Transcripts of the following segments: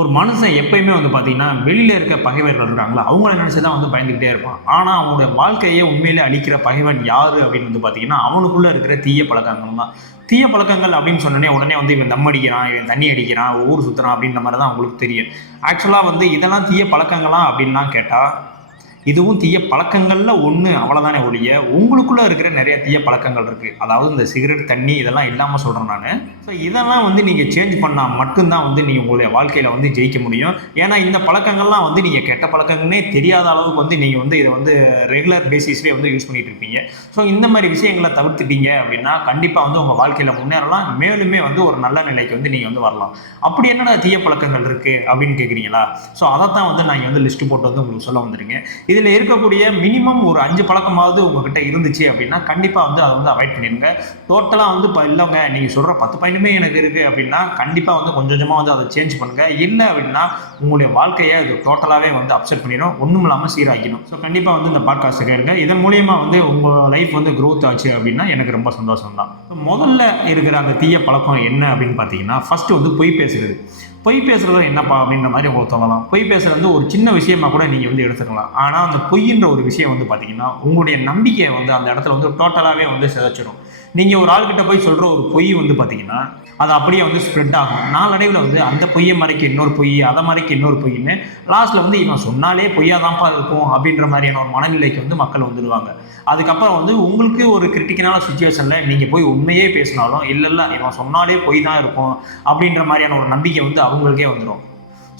ஒரு மனுஷன் எப்பயுமே வந்து பார்த்தீங்கன்னா வெளியில் இருக்க பகைவர்கள் இருக்காங்களா அவங்கள நினச்சி தான் வந்து பயந்துக்கிட்டே இருப்பான். ஆனால் அவனுடைய வாழ்க்கையை உண்மையிலே அழிக்கிற பகைவன் யார் அப்படின்னு வந்து பார்த்தீங்கன்னா அவனுக்குள்ளே இருக்கிற தீய பழக்கங்கள் தான். தீய பழக்கங்கள் அப்படின்னு சொன்னோடனே உடனே வந்து இவன் தம் அடிக்கிறான் இவன் தண்ணி அடிக்கிறான் ஊர் சுற்றுறான் அப்படின்ற மாதிரி தான் அவங்களுக்கு தெரியும். ஆக்சுவலாக வந்து இதெல்லாம் தீய பழக்கங்களா அப்படின்லாம் கேட்டால் இதுவும் தீய பழக்கங்களில் ஒன்று அவ்வளோதானே ஒழிய உங்களுக்குள்ளே இருக்கிற நிறைய தீய பழக்கங்கள் இருக்குது அதாவது இந்த சிகரெட் தண்ணி இதெல்லாம் இல்லாமல் சொல்கிறேன் நான். ஸோ இதெல்லாம் வந்து நீங்கள் சேஞ்ச் பண்ணால் மட்டும்தான் வந்து நீங்கள் உங்களுடைய வாழ்க்கையில் வந்து ஜெயிக்க முடியும். ஏன்னா இந்த பழக்கங்கள்லாம் வந்து நீங்கள் கெட்ட பழக்கங்கள்னே தெரியாத அளவுக்கு வந்து நீங்கள் வந்து இதை வந்து ரெகுலர் பேசிஸ்லேயே வந்து யூஸ் பண்ணிகிட்டு இருப்பீங்க. ஸோ இந்த மாதிரி விஷயங்களை தவிர்த்துட்டீங்க அப்படின்னா கண்டிப்பாக வந்து உங்கள் வாழ்க்கையில் முன்னேறலாம். மேலுமே வந்து ஒரு நல்ல நிலைக்கு வந்து நீங்கள் வந்து வரலாம். அப்படி என்னென்ன தீய பழக்கங்கள் இருக்குது அப்படின்னு கேட்குறீங்களா ஸோ அதைத்தான் வந்து நான் இங்கே வந்து லிஸ்ட்டு போட்டு வந்து உங்களுக்கு சொல்ல வந்துருங்க இதில் இருக்கக்கூடிய மினிமம் ஒரு அஞ்சு பழக்கமாவது உங்ககிட்ட இருந்துச்சு அப்படின்னா கண்டிப்பாக வந்து அதை வந்து அவாய்ட் பண்ணிடுங்க. டோட்டலாக வந்து இப்போ இல்லைங்க நீங்கள் சொல்கிற பத்து பாயிண்ட்டுமே எனக்கு இருக்குது அப்படின்னா கண்டிப்பாக வந்து கொஞ்சம் கொஞ்சமாக வந்து அதை சேஞ்ச் பண்ணுங்கள் இல்லை அப்படின்னா உங்களுடைய வாழ்க்கையை அது டோட்டலாகவே வந்து அப்செட் பண்ணிடும். ஒன்றும் இல்லாமல் சீராக்கிடும். ஸோ கண்டிப்பாக வந்து இந்த பாட்காஸ்ட் கேளுங்க. இதன் மூலயமா வந்து உங்கள் லைஃப் வந்து க்ரோத் ஆச்சு அப்படின்னா எனக்கு ரொம்ப சந்தோஷம் தான் முதல்ல இருக்கிற அந்த தீய பழக்கம் என்ன அப்படின்னு பார்த்தீங்கன்னா ஃபஸ்ட்டு வந்து பொய் பேசுகிறது பொய் பேசுறது என்னப்பா அப்படின்ற மாதிரி உங்களுக்கு தோணலாம். பொய் பேசுறது வந்து ஒரு சின்ன விஷயமா கூட நீங்கள் வந்து எடுத்துக்கலாம். ஆனால் அந்த பொய்ன்ற ஒரு விஷயம் வந்து பார்த்தீங்கன்னா உங்களுடைய நம்பிக்கையை வந்து அந்த இடத்துல வந்து டோட்டலாகவே வந்து சிதைச்சிடும். நீங்கள் ஒரு ஆள்கிட்ட போய் சொல்கிற ஒரு பொய் வந்து பார்த்தீங்கன்னா அது அப்படியே வந்து ஸ்ப்ரெட் ஆகும். நாளடைவில் வந்து அந்த பொய்யை மறைக்க இன்னொரு பொய் அதை மறைக்க இன்னொரு பொய்ன்னு லாஸ்ட்டில் வந்து இவன் சொன்னாலே பொய்யாதான்ப்பா இருக்கும் அப்படின்ற மாதிரியான ஒரு மனநிலைக்கு வந்து மக்கள் வந்துடுவாங்க அதுக்கப்புறம் வந்து உங்களுக்கு ஒரு கிரிட்டிக்கலான சுச்சுவேஷனில் நீங்கள் போய் உண்மையே பேசினாலும் இல்லை இல்லை இவன் சொன்னாலே பொய் தான் இருக்கும் அப்படின்ற மாதிரியான ஒரு நம்பிக்கை வந்து அவங்களுக்கே வந்துடும்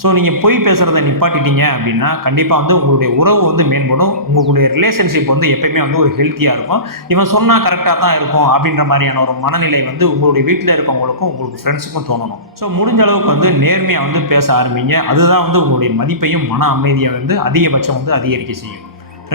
ஸோ நீங்கள் பொய் பேசுகிறத நிப்பாட்டிட்டீங்க அப்படின்னா கண்டிப்பாக வந்து உங்களுடைய உறவு வந்து மேம்படும். உங்களுடைய ரிலேஷன்ஷிப் வந்து எப்பயுமே வந்து ஒரு ஹெல்த்தியாக இருக்கும். இவன் சொன்னால் கரெக்டாக தான் இருக்கும் அப்படின்ற மாதிரியான ஒரு மனநிலை வந்து உங்களுடைய வீட்டில் இருக்கவங்களுக்கும் உங்களுக்கு ஃப்ரெண்ட்ஸுக்கும் தோணணும். ஸோ முடிஞ்ச அளவுக்கு வந்து நேர்மையாக வந்து பேச ஆரம்பிங்க. அதுதான் வந்து உங்களுடைய மதிப்பையும் மன அமைதியை வந்து அதிகபட்சம் வந்து அதிகரிக்க செய்யும்.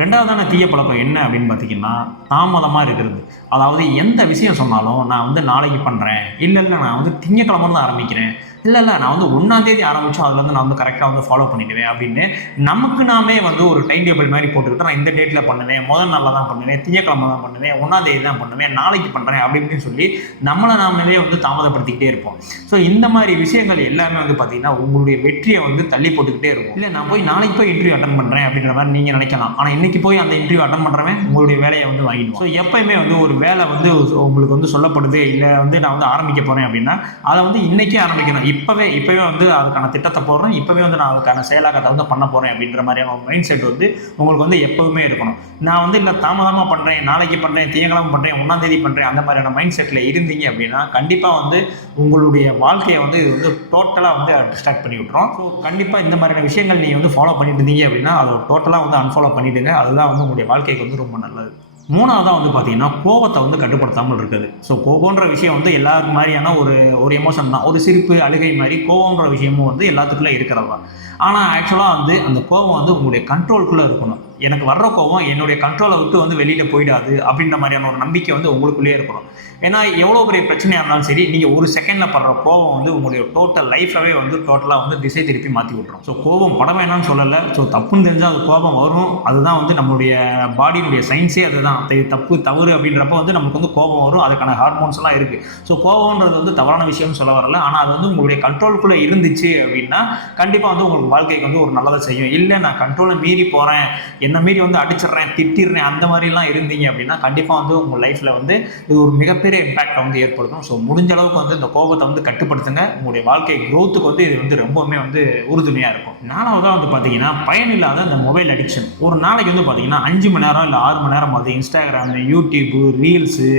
ரெண்டாவதான தீய பழக்கம் என்ன அப்படின்னு பார்த்தீங்கன்னா தாமதமாக இருக்கிறது. அதாவது எந்த விஷயம் சொன்னாலும் நான் வந்து நாளைக்கு பண்ணுறேன் இல்லை இல்லை நான் வந்து திங்கக்கிழமை தான் ஆரம்பிக்கிறேன். இல்லை இல்லை நான் வந்து ஒன்றாந்தேதி ஆரம்பித்தோம் அதில் வந்து நான் வந்து கரெக்டாக வந்து ஃபாலோ பண்ணிடுவேன் அப்படின்னு நமக்கு நாமே வந்து ஒரு டைம் டேபிள் மாதிரி போட்டுக்கிட்டு நான் இந்த டேட்டில் பண்ணுவேன் முதல் நாளில் தான் பண்ணுவேன் திங்கக்கிழமை தான் பண்ணுவேன் ஒன்றாந்தேதி தான் பண்ணுவேன் நாளைக்கு பண்ணுறேன் அப்படின்னு சொல்லி நம்மளை நாமவே வந்து தாமதப்படுத்திக்கிட்டே இருப்போம். ஸோ இந்த மாதிரி விஷயங்கள் எல்லாமே வந்து பார்த்தீங்கன்னா உங்களுடைய வெற்றியை வந்து தள்ளி போட்டுக்கிட்டே இருக்கும். இல்லை நான் போய் நாளைக்கு போய் இன்டர்வியூ அட்டன் பண்ணுறேன் அப்படின்ற மாதிரி நீங்கள் நினைக்கலாம். ஆனால் இன்னைக்கு போய் அந்த இன்டர்வியூ அட்டன் பண்ணுறவன் உங்களுடைய வேலையை வந்து வாங்கிடும் ஸோ எப்பயுமே வந்து ஒரு வேலை வந்து உங்களுக்கு வந்து சொல்லப்படுது இல்லை வந்து நான் வந்து ஆரம்பிக்க போகிறேன் அப்படின்னா அதை வந்து இன்றைக்கே ஆரம்பிக்கணும். இப்போவே இப்போவே வந்து அதுக்கான திட்டத்தை போடுறேன் இப்போவே வந்து நான் அதுக்கான செயலாக்கத்தை வந்து பண்ண போகிறேன் அப்படின்ற மாதிரியான ஒரு மைண்ட் செட் வந்து உங்களுக்கு வந்து எப்போவுமே இருக்கணும். நான் வந்து இல்லை தாமதமாக பண்ணுறேன் நாளைக்கு பண்ணுறேன் திங்கக்கிழமை பண்ணுறேன் ஒன்றாந்தேதி பண்ணுறேன் அந்த மாதிரியான மைண்ட் செட்டில் இருந்தீங்க அப்படின்னா கண்டிப்பாக வந்து உங்களுடைய வாழ்க்கையை வந்து இது வந்து டோட்டலாக வந்து டிஸ்ட்ராக்ட் பண்ணி விட்டுரும். ஸோ கண்டிப்பாக இந்த மாதிரியான விஷயங்கள் நீங்கள் வந்து ஃபாலோ பண்ணிட்டு இருந்தீங்க அப்படின்னா அதை டோட்டலாக வந்து அன்ஃபாலோ பண்ணிவிடுங்க அதுதான் வந்து உங்களுடைய வாழ்க்கைக்கு வந்து ரொம்ப நல்லது. மூணாவதாக வந்து பார்த்தீங்கன்னா கோபத்தை வந்து கட்டுப்படுத்தாமல் இருக்குது. ஸோ கோபன்ற விஷயம் வந்து எல்லாருக்கு மாதிரியான ஒரு ஒரு எமோஷன் தான். ஒரு சிரிப்பு அழுகை மாதிரி கோபன்ற விஷயமும் வந்து எல்லாத்துக்குள்ளே இருக்கிறது தான். ஆனால் ஆக்சுவலாக வந்து அந்த கோபம் வந்து உங்களுடைய கண்ட்ரோல்குள்ளே இருக்கணும். எனக்கு வர்ற கோவம் என்னுடைய கண்ட்ரோலை விட்டு வந்து வெளியில் போயிடாது அப்படின்ற மாதிரியான ஒரு நம்பிக்கை வந்து உங்களுக்குள்ளேயே இருக்கணும் ஏன்னா எவ்வளோ பெரிய பிரச்சனையாக இருந்தாலும் சரி நீங்கள் ஒரு செகண்டில் படுற கோவம் வந்து உங்களுடைய டோட்டல் லைஃபவே வந்து டோட்டலாக வந்து திசை திருப்பி மாற்றி விட்றோம் ஸோ கோபம் பட வேணாம்னு சொல்லலை. ஸோ தப்புன்னு தெரிஞ்சால் அது கோபம் வரும். அதுதான் வந்து நம்மளுடைய பாடியினுடைய சயின்ஸே அதுதான். தப்பு தவறு அப்படின்றப்ப வந்து நமக்கு வந்து கோபம் வரும். அதுக்கான ஹார்மோன்ஸ் எல்லாம் இருக்குது ஸோ கோபம்ன்றது வந்து தவறான விஷயம்னு சொல்ல வரல. ஆனால் அது வந்து உங்களுடைய கண்ட்ரோலுக்குள்ளே இருந்துச்சு அப்படின்னா கண்டிப்பாக வந்து உங்களுக்கு வாழ்க்கைக்கு வந்து ஒரு நல்லதை செய்யும். இல்லை நான் கண்ட்ரோலை மீறி போகிறேன் என்ன மீறி வந்து அடிச்சிடுறேன் திட்டிடுறேன் அந்த மாதிரிலாம் இருந்தீங்க அப்படின்னா கண்டிப்பாக வந்து உங்கள் லைஃப்பில் வந்து இது ஒரு மிகப்பெரிய இம்பாக்டை வந்து ஏற்படுத்தும். ஸோ முடிஞ்ச அளவுக்கு வந்து இந்த கோபத்தை வந்து கட்டுப்படுத்துங்க. உங்களுடைய வாழ்க்கை க்ரோத்துக்கு வந்து இது வந்து ரொம்பவுமே வந்து உறுதுணையாக இருக்கும். நாலாவதாக வந்து பார்த்தீங்கன்னா பயனில்லாத இந்த மொபைல் அடிக்ஷன் ஒரு நாளைக்கு வந்து பார்த்தீங்கன்னா அஞ்சு மணி நேரம் இல்லை ஆறு மணி நேரம் வந்து Instagram YouTube reels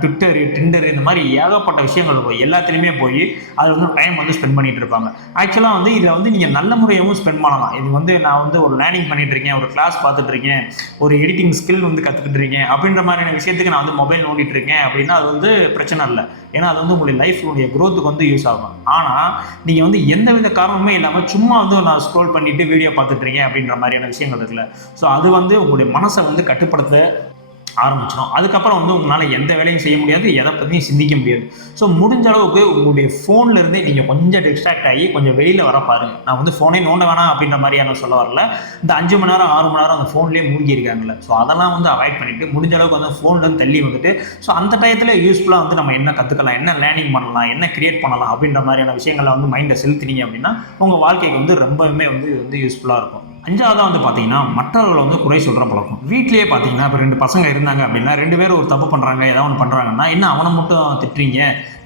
Twitter Tinder இந்த மாதிரி ஏகப்பட்ட விஷயங்கள் போய் எல்லாத்துலேயுமே போய் அதில் வந்து டைம் வந்து ஸ்பெண்ட் பண்ணிட்டு இருப்பாங்க. ஆக்சுவலாக வந்து இதில் வந்து நீங்கள் நல்ல முறையாகவும் ஸ்பெண்ட் பண்ணலாம். இது வந்து நான் வந்து ஒரு லேர்னிங் பண்ணிட்டு இருக்கேன் ஒரு கிளாஸ் கிளாஸ் பார்த்துட்ருக்கேன் ஒரு எடிட்டிங் ஸ்கில் வந்து கற்றுக்கிட்டு இருக்கேன் அப்படின்ற மாதிரியான விஷயத்துக்கு நான் வந்து மொபைல் நோண்டிட்டு இருக்கேன் அப்படின்னா அது வந்து பிரச்சனை இல்லை. ஏன்னா அது வந்து உங்களுடைய லைஃப்னுடைய க்ரோத்துக்கு வந்து யூஸ் ஆகும். ஆனால் நீங்கள் வந்து எந்த வித காரணமுமே இல்லாமல் சும்மா வந்து நான் ஸ்க்ரோல் பண்ணிவிட்டு வீடியோ பார்த்துட்ருக்கேன் அப்படின்ற மாதிரியான விஷயங்கள் இருக்குல்ல. ஸோ அது வந்து உங்களுடைய மனசை வந்து கட்டுப்படுத்த ஆரம்பிச்சிடும் அதுக்கப்புறம் வந்து உங்களால் எந்த வேலையும் செய்ய முடியாது எதை பற்றியும் சிந்திக்க முடியாது. ஸோ முடிஞ்ச அளவுக்கு உங்களுடைய ஃபோனில் இருந்தே நீங்கள் கொஞ்சம் டிஸ்ட்ராக்ட் ஆகி கொஞ்சம் வெளியில் வர பாருங்க. நான் வந்து ஃபோனே நோண்ட வேணாம் அப்படின்ற மாதிரியான சொல்ல வரல. இந்த அஞ்சு மணி நேரம் ஆறு மணி நேரம் அந்த ஃபோன்லேயே மூழ்கி இருக்காங்கல்ல ஸோ அதெல்லாம் வந்து அவாய்ட் பண்ணிவிட்டு முடிஞ்ச அளவுக்கு வந்து ஃபோன்லேருந்து தள்ளி வந்துட்டு ஸோ அந்த டயத்தில் யூஸ்ஃபுல்லாக வந்து நம்ம என்ன கற்றுக்கலாம் என்ன லேர்னிங் பண்ணலாம் என்ன கிரியேட் பண்ணலாம் அப்படின்ற மாதிரியான விஷயங்களை வந்து மைண்டை செலுத்தினீங்க அப்படின்னா உங்கள் வாழ்க்கைக்கு வந்து ரொம்பவுமே வந்து இது வந்து யூஸ்ஃபுல்லாக இருக்கும். அஞ்சாவதாக வந்து பார்த்தீங்கன்னா மற்றவர்களை வந்து குறை சொல்கிற பழக்கம். வீட்லேயே பார்த்தீங்கன்னா இப்போ ரெண்டு பசங்க இருந்தாங்க அப்படின்னா ரெண்டு பேரும் ஒரு தப்பு பண்ணுறாங்க ஏதாவது ஒன்று பண்ணுறாங்கன்னா என்ன அவனை மட்டும் திட்டுறீங்க?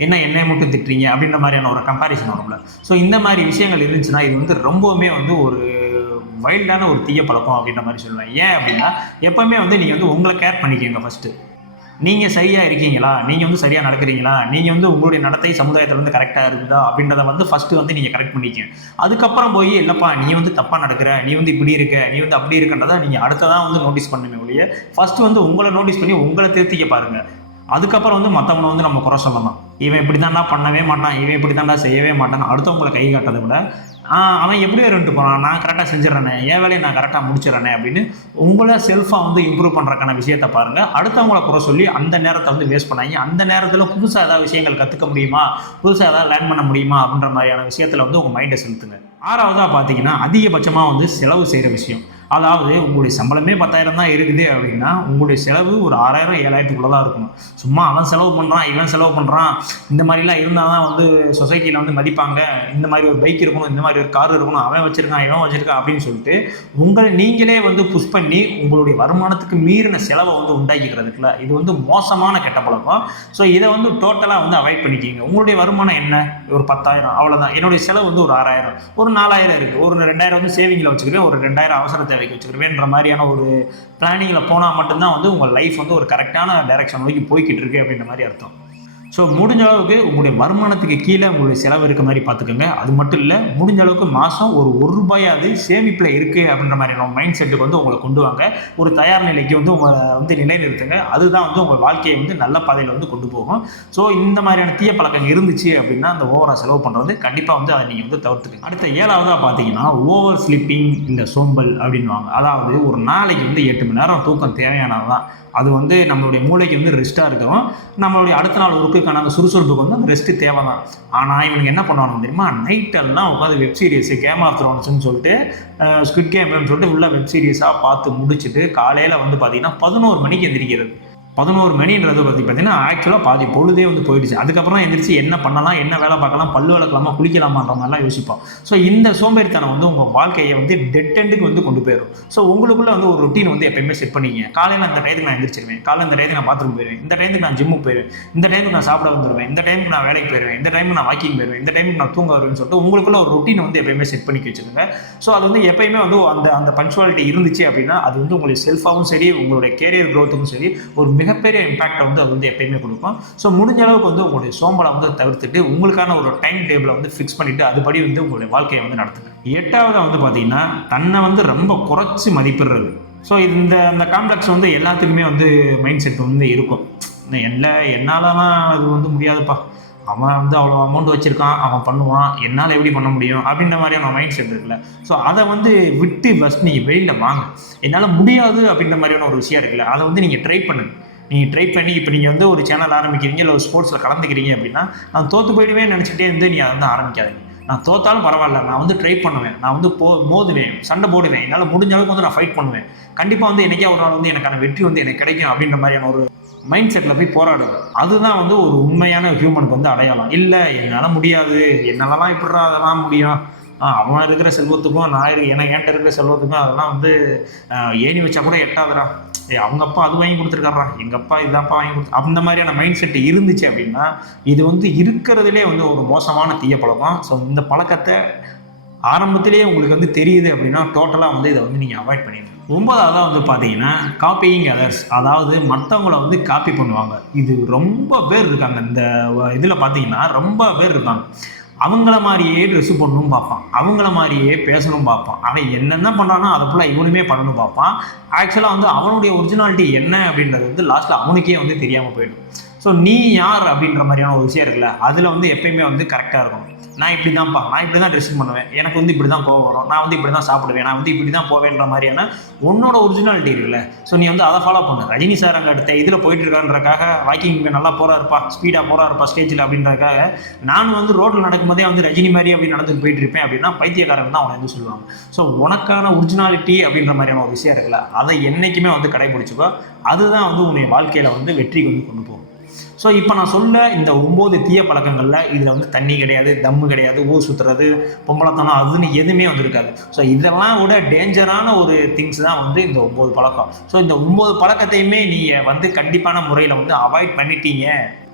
என்ன என்னை மட்டும் திட்டுறீங்க? அப்படின்ற மாதிரியான ஒரு கம்பேரிசன் வரும்ல. ஸோ இந்த மாதிரி விஷயங்கள் இருந்துச்சுன்னா இது வந்து ரொம்பவுமே வந்து ஒரு வைல்டான ஒரு தீய பழக்கம் அப்படின்ற மாதிரி சொல்லுவேன். ஏன் அப்படின்னா எப்போவுமே வந்து நீங்கள் வந்து உங்களை கேர் பண்ணிக்கோங்க ஃபஸ்ட்டு நீங்கள் சரியாக இருக்கீங்களா? நீங்கள் வந்து சரியாக நடக்கிறீங்களா? நீங்கள் வந்து உங்களுடைய நடத்தை சமுதாயத்தில் வந்து கரெக்டாக இருக்குதா? அப்படின்றத வந்து ஃபஸ்ட்டு வந்து நீங்கள் கரெக்ட் பண்ணிக்க அதுக்கப்புறம் போய் இல்லைப்பா நீ வந்து தப்பாக நடக்கிற நீ வந்து இப்படி இருக்க நீ வந்து அப்படி இருக்கன்றதை நீங்கள் அடுத்ததான் வந்து நோட்டீஸ் பண்ணுமே ஒழிய ஃபஸ்ட்டு வந்து உங்களை நோட்டீஸ் பண்ணி உங்களை திருத்திக்க பாருங்கள் அதுக்கப்புறம் வந்து மற்றவங்களை வந்து நம்ம குறை சொல்லலாம். இவன் இப்படி தான்டா பண்ணவே மாட்டான் இவன் இப்படி தான்டா செய்யவே மாட்டான் அடுத்தவங்களை கை காட்டுறதை விட அவன் எப்படி இருந்துட்டு போகிறான் நான் கரெக்டாக செஞ்சிடறேனே. என் வேலையை நான் கரெக்டாக முடிச்சிடறேனே அப்படின்னு உங்களை செல்ஃபாக வந்து இம்ப்ரூவ் பண்ணுறக்கான விஷயத்தை பாருங்கள் அடுத்தவங்கள குறை சொல்லி அந்த நேரத்தை வந்து வேஸ்ட் பண்ணாங்க அந்த நேரத்தில் புதுசாக ஏதாவது விஷயங்கள் கற்றுக்க முடியுமா? புதுசாக ஏதாவது லேர்ன் பண்ண முடியுமா? அப்படின்ற மாதிரியான விஷயத்தில் வந்து உங்கள் மைண்டை செலுத்துங்க. ஆறாவதாக பார்த்தீங்கன்னா அதிகபட்சமாக வந்து செலவு செய்கிற விஷயம். அதாவது உங்களுடைய சம்பளமே பத்தாயிரம் தான் இருக்குது அப்படின்னா உங்களுடைய செலவு ஒரு ஆறாயிரம் ஏழாயிரத்துக்குள்ளே தான் இருக்கணும். சும்மா அவன் செலவு பண்ணுறான் இவன் செலவு பண்ணுறான் இந்த மாதிரிலாம் இருந்தால் தான் வந்து சொசைட்டியில் வந்து மதிப்பாங்க. இந்த மாதிரி ஒரு பைக் இருக்கணும் இந்த மாதிரி ஒரு கார் இருக்கணும் அவன் வச்சுருக்கான் இவன் வச்சுருக்கான் அப்படின்னு சொல்லிட்டு உங்களை நீங்களே வந்து புஷ் பண்ணி உங்களுடைய வருமானத்துக்கு மீறின செலவை வந்து உண்டாக்கிக்கிறதுக்குல. இது வந்து மோசமான கெட்ட பழக்கம். ஸோ இதை வந்து டோட்டலாக வந்து அவாய்ட் பண்ணிக்கிங்க. உங்களுடைய வருமானம் என்ன? ஒரு பத்தாயிரம் அவ்வளோதான் என்னுடைய செலவு வந்து ஒரு ஆறாயிரம் ஒரு நாலாயிரம் இருக்குது ஒரு ரெண்டாயிரம் வந்து சேவிங்கில் வச்சுக்கிறேன். ஒரு ரெண்டாயிரம் அவசரத்தை அவசர தேவைக்கு வச்சுக்கிறவேன்ற மாதிரியான ஒரு பிளானிங்கில் போனால் மட்டும்தான் வந்து உங்கள் லைஃப் வந்து ஒரு கரெக்டான டைரக்ஷன் நோக்கி போய்கிட்டு இருக்கு அப்படின்ற மாதிரி அர்த்தம். ஸோ முடிஞ்ச அளவுக்கு உங்களுடைய வருமானத்துக்கு கீழே உங்களுடைய செலவு இருக்க மாதிரி பார்த்துக்கோங்க. அது மட்டும் இல்லை முடிஞ்ச அளவுக்கு மாதம் ஒரு ஒரு ரூபாயாவது சேமிப்பில் இருக்குது அப்படின்ற மாதிரியான மைண்ட் செட்டுக்கு வந்து உங்களை கொண்டு வாங்க. ஒரு தயார் நிலைக்கு வந்து உங்களை வந்து நிலைநிறுத்துங்க. அதுதான் வந்து உங்கள் வாழ்க்கையை வந்து நல்ல பாதையில் வந்து கொண்டு போகும். ஸோ இந்த மாதிரியான தீய பழக்கம் இருந்துச்சு அப்படின்னா அந்த ஓவராக செலவு பண்ணுறது கண்டிப்பாக வந்து அதை நீங்கள் வந்து தவிர்த்துக்கணும். அடுத்த ஏழாவதாக பார்த்தீங்கன்னா ஓவர் ஸ்லிப்பிங் இந்த சோம்பல் அப்படின்வாங்க அதாவது ஒரு நாளைக்கு வந்து எட்டு மணி நேரம் தூக்கம் தேவையானது தான் அது வந்து நம்மளுடைய மூளைக்கு வந்து ரெஸ்ட்டாக இருக்கும் நம்மளுடைய அடுத்த நாள் ஒர்க்குக்கான அந்த சுறுசுறுப்புக்கு வந்து அந்த ரெஸ்ட்டு தேவை தான் ஆனால் இவனுக்கு என்ன பண்ணுவாங்க தெரியுமா? நைட்டெல்லாம் உட்காந்து வெப் சீரிஸ் கேம் ஆஃப் த்ரோன்ஸ்னு சொல்லிட்டு ஸ்குட் கேம்னு சொல்லிட்டு ஃபுல்லாக வெப் சீரிஸாக பார்த்து முடிச்சுட்டு காலையில் வந்து பார்த்தீங்கன்னா பதினோரு மணிக்கு எந்திரிக்கிறது. பதினோரு மணின்றது பற்றி பார்த்தீங்கன்னா ஆக்சுவலாக பாதி பொழுதே வந்து போயிடுச்சு. அதுக்கப்புறம் எந்திரிச்சு என்ன பண்ணலாம் என்ன வேலை பார்க்கலாம் பல்லு விளக்கலாமா குளிக்கலாமான்ற மாதிரிலாம் யோசிப்போம். ஸோ இந்த சோம்பேறித்தனம் வந்து உங்கள் வாழ்க்கையை வந்து டெட் எண்டுக்கு வந்து கொண்டு போயிடும் ஸோ உங்களுக்குள்ள வந்து ஒரு ரொட்டீன் வந்து எப்பயுமே செட் பண்ணிங்க காலையில் அந்த டயத்துக்கு நான் எந்திரிச்சிருவேன். காலையில் இந்த டயத்துக்கு நான் பாத்ரூம் போயிடுவேன் இந்த டைமுக்கு நான் ஜிம்முக்கு போயிடுவேன் இந்த டைமுக்கு நான் சாப்பிட வந்துடுவேன் இந்த டைமுக்கு நான் வேலைக்கு போயிடுவேன் இந்த டைமுக்கு நான் வாக்கிங் போயிடுவேன் இந்த டைமுக்கு நான் தூங்க வருவேன் சொல்லிட்டு உங்களுக்குள்ள ஒரு ரொட்டீன் வந்து எப்பயுமே செட் பண்ணி வச்சுருங்க ஸோ அது வந்து எப்பயுமே வந்து அந்த அந்த பஞ்சுவாலிட்டி இருந்துச்சு அப்படின்னா அது வந்து உங்களுக்கு செல்ஃபாகவும் சரி உங்களுடைய கேரியர் க்ரோத்துக்கும் சரி ஒரு மிகப்பெரிய இம்பாக்டை வந்து அது வந்து எப்பயுமே கொடுக்கும். ஸோ முடிஞ்ச அளவுக்கு வந்து உங்களுடைய சோம்பலை வந்து தவிர்த்துட்டு உங்களுக்கான ஒரு டைம் டேபிளை வந்து ஃபிக்ஸ் பண்ணிட்டு அதுபடி வந்து உங்களுடைய வாழ்க்கையை வந்து நடத்துங்க. எட்டாவது வந்து பார்த்தீங்கன்னா தன்னை வந்து ரொம்ப குறைச்சி மதிப்பிடுறது. ஸோ இந்த அந்த காம்ப்ளெக்ஸ் வந்து எல்லாத்துக்குமே வந்து மைண்ட் செட் வந்து இருக்கும். என்ன என்னாலலாம் அது வந்து முடியாதுப்பா. அவன் வந்து அவ்வளோ அமௌண்ட் வச்சுருக்கான் அவன் பண்ணுவான் என்னால் எப்படி பண்ண முடியும்? அப்படின்ற மாதிரியான மைண்ட் செட் இருக்குல்ல. ஸோ அதை வந்து விட்டு ஃபஸ்ட் நீங்கள் வெளியில் வாங்க. என்னால் முடியாது அப்படின்ற மாதிரியான ஒரு விஷயம் இருக்குல்ல. அதை வந்து நீங்கள் ட்ரை பண்ணுங்கள் நீங்கள் ட்ரை பண்ணி இப்போ நீங்கள் வந்து ஒரு சேனல் ஆரம்பிக்கிறீங்க இல்லை ஒரு ஸ்போர்ட்ஸில் கலந்துக்கிறீங்க அப்படின்னா நான் தோற்று போயிடுவேன் நினச்சிட்டே இருந்து நீ அதை வந்து ஆரம்பிக்காதீங்க. நான் தோத்தாலும் பரவாயில்ல நான் வந்து ட்ரை பண்ணுவேன். நான் வந்து போ மோதுவேன் சண்டை போடுவேன். என்னால் முடிஞ்ச அளவுக்கு வந்து நான் ஃபைட் பண்ணுவேன். கண்டிப்பாக வந்து என்னைக்கே ஒரு நாள் வந்து எனக்கான வெற்றி வந்து எனக்கு கிடைக்கும் அப்படின்ற மாதிரியான ஒரு மைண்ட் செட்டில் போய் போராடுது அதுதான் வந்து ஒரு உண்மையான ஹியூமனுக்கு வந்து அடையாளம். இல்லை என்னால் முடியாது. என்னாலலாம் இப்படிறா அதெல்லாம் முடியும்? அவன் இருக்கிற செல்வத்துக்கும் நான் இருக்கு ஏன்னா என்கிட்ட இருக்கிற செல்வத்துக்கும் அதெல்லாம் வந்து ஏணி வச்சா கூட எட்டாதுடா. ஏய் அவங்க அப்பா அது வாங்கி கொடுத்துருக்காரா எங்கள் அப்பா இதாப்பா வாங்கி கொடுத்து அந்த மாதிரியான மைண்ட் செட் இருந்துச்சு அப்படின்னா இது வந்து இருக்கிறதுலே வந்து ஒரு மோசமான தீய பழக்கம். ஸோ இந்த பழக்கத்தை ஆரம்பத்திலேயே உங்களுக்கு வந்து தெரியுது அப்படின்னா டோட்டலாக வந்து இதை வந்து நீங்கள் அவாய்ட் பண்ணிடுங்க. ஒன்பதாவதாக வந்து பார்த்தீங்கன்னா காப்பியிங் அதர்ஸ் அதாவது மற்றவங்கள வந்து காப்பி பண்ணுவாங்க. இது ரொம்ப பேர் இருக்காங்க. இந்த இதில் பார்த்தீங்கன்னா ரொம்ப பேர் இருக்காங்க. அவங்கள மாதிரியே ட்ரெஸ்ஸு பண்ணணும் பார்ப்பான். அவங்கள மாதிரியே பேசணும் பார்ப்பான். அவன் என்னென்ன பண்ணுறானோ அதை ஃபுல்லாக இவனுமே பண்ணணும் பார்ப்பான். ஆக்சுவலாக வந்து அவனுடைய ஒரிஜினாலிட்டி என்ன அப்படின்றது வந்து லாஸ்ட்டில் அவனுக்கே வந்து தெரியாமல் போயிடும். ஸோ நீ யார் அப்படின்ற மாதிரியான ஒரு விஷயம் இருக்குல்ல அதில் வந்து எப்பயுமே வந்து கரெக்டாக இருக்கும் நான் இப்படி தான்ப்பா நான் இப்படி தான் ட்ரெஸ்ஸிங் பண்ணுவேன். எனக்கு வந்து இப்படி தான் கோவம் வரும். நான் வந்து இப்படி தான் சாப்பிடுவேன். நான் வந்து இப்படி தான் போவேன்ற மாதிரியான உன்னோட ஒரிஜினாலிட்டி இருக்குல்ல. ஸோ நீ வந்து அதை ஃபாலோ பண்ணு. ரஜினி சார் அங்கே அடுத்த இதில் போயிட்டு இருக்கான்றக்காக வாக்கிங் நல்லா போறாருப்பா ஸ்பீடாக போறாருப்பா ஸ்டேஜில் அப்படின்றக்காக நான் வந்து ரோட்டில் நடக்கும்போதே வந்து ரஜினி மாதிரி அப்படி நடந்து போயிட்டு இருப்பேன் அப்படின்னா பைத்தியக்காரன் தான் அவனை வந்து சொல்லுவாங்க. ஸோ உனக்கான ஒரிஜினாலிட்டி அப்படின்ற மாதிரியான ஒரு விஷயம் இருக்குல்ல அதை என்றைக்குமே வந்து கடைபிடிச்சிக்கோ. அதுதான் வந்து உன்னுடைய வாழ்க்கையில் வந்து வெற்றிக்கு வந்து கொண்டு போகும். ஸோ இப்போ நான் சொல்ல இந்த ஒம்பது தீய பழக்கங்களில் இதில் வந்து தண்ணி கிடையாது தம்மு கிடையாது ஊர் சுற்றுறது பொம்பளத்தனம் அதுன்னு எதுவுமே வந்திருக்காது. ஸோ இதெல்லாம் விட டேஞ்சரான ஒரு திங்ஸ் தான் வந்து இந்த ஒம்பது பழக்கம். ஸோ இந்த ஒம்பது பழக்கத்தையுமே நீங்கள் வந்து கண்டிப்பான முறையில் வந்து அவாய்ட் பண்ணிட்டீங்க.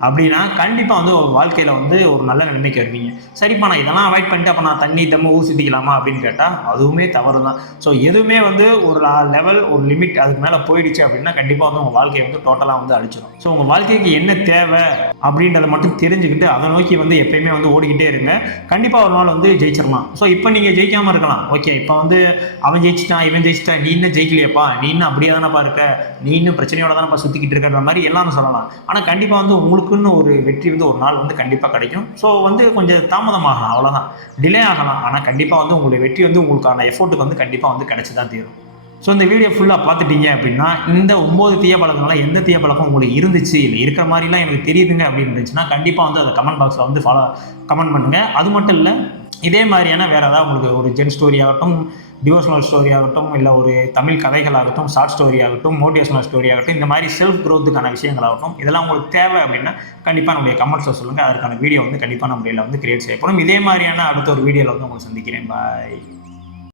அப்படின்னா கண்டிப்பாக வந்து ஒரு வாழ்க்கையில் வந்து ஒரு நல்ல நிலைமைக்கு வருவீங்க. சரிப்பா நான் இதெல்லாம் அவாய்ட் பண்ணிட்டு அப்போ நான் தண்ணி தம்ம ஊர் அப்படின்னு கேட்டால் அதுவுமே தவறு தான் ஸோ எதுவுமே வந்து ஒரு லெவல் ஒரு லிமிட் அதுக்கு மேலே போயிடுச்சு அப்படின்னா கண்டிப்பாக வந்து உங்கள் வாழ்க்கையை வந்து டோட்டலாக வந்து அழிச்சிடும் ஸோ உங்கள் வாழ்க்கைக்கு என்ன தேவை அப்படின்றத மட்டும் தெரிஞ்சுக்கிட்டு அதை நோக்கி வந்து எப்பயுமே வந்து ஓடிக்கிட்டே இருங்க. கண்டிப்பாக ஒரு நாள் வந்து ஜெயிச்சிடலாம் ஸோ இப்போ நீங்கள் ஜெயிக்காமல் இருக்கலாம். ஓகே இப்போ வந்து அவன் ஜெயிச்சிட்டான் இவன் ஜெயிச்சிட்டான் நீ இன்னும் ஜெயிக்கலையப்பா நீ இன்னும் அப்படியே தானப்பா இருக்க நீ இன்னும் பிரச்சனையோட தானப்பா சுற்றிக்கிட்டு இருக்கிற மாதிரி எல்லாரும் சொல்லலாம். ஆனால் கண்டிப்பாக வந்து உங்களுக்கு உங்களுக்குன்னு ஒரு வெற்றி வந்து ஒரு நாள் வந்து கண்டிப்பாக கிடைக்கும். ஸோ வந்து கொஞ்சம் தாமதமாகலாம் அவ்வளோதான் டிலே ஆகலாம். ஆனால் கண்டிப்பாக வந்து உங்களுடைய வெற்றி வந்து உங்களுக்கான எஃபோர்ட்டுக்கு வந்து கண்டிப்பாக வந்து கிடச்சி தான் தீரும். ஸோ இந்த வீடியோ ஃபுல்லாக பார்த்துட்டீங்க அப்படின்னா இந்த ஒம்பது தீய பழக்கங்கள எந்த தீய பழக்கம் உங்களுக்கு இருந்துச்சு இல்லை இருக்கிற மாதிரிலாம் எனக்கு தெரியுதுங்க அப்படின்னு இருந்துச்சுன்னா கண்டிப்பாக வந்து அதை கமெண்ட் பாக்ஸில் வந்து ஃபாலோ கமெண்ட் பண்ணுங்கள் அது மட்டும் இல்லை இதே மாதிரியான வேறு ஏதாவது உங்களுக்கு ஒரு ஜென் ஸ்டோரி ஆகட்டும் டிவோஷனல் ஸ்டோரி ஆகட்டும் இல்லை ஒரு தமிழ் கதைகள் ஆகட்டும் ஷார்ட் ஸ்டோரி ஆகட்டும் மோட்டிவேஷனல் ஸ்டோரி ஆகட்டும் இந்த மாதிரி செல்ஃப் க்ரோத்துக்கான விஷயங்கள் ஆகட்டும் இதெல்லாம் உங்களுக்கு தேவை அப்படின்னா கண்டிப்பாக நம்முடைய கமெண்ட்ஸில் சொல்லுங்கள் அதற்கான வீடியோ வந்து கண்டிப்பாக நம்ம வந்து கிரியேட் செய்யப்படும். இதே மாதிரியான அடுத்த ஒரு வீடியோவில் வந்து உங்களுக்கு சந்திக்கிறேன். பாய்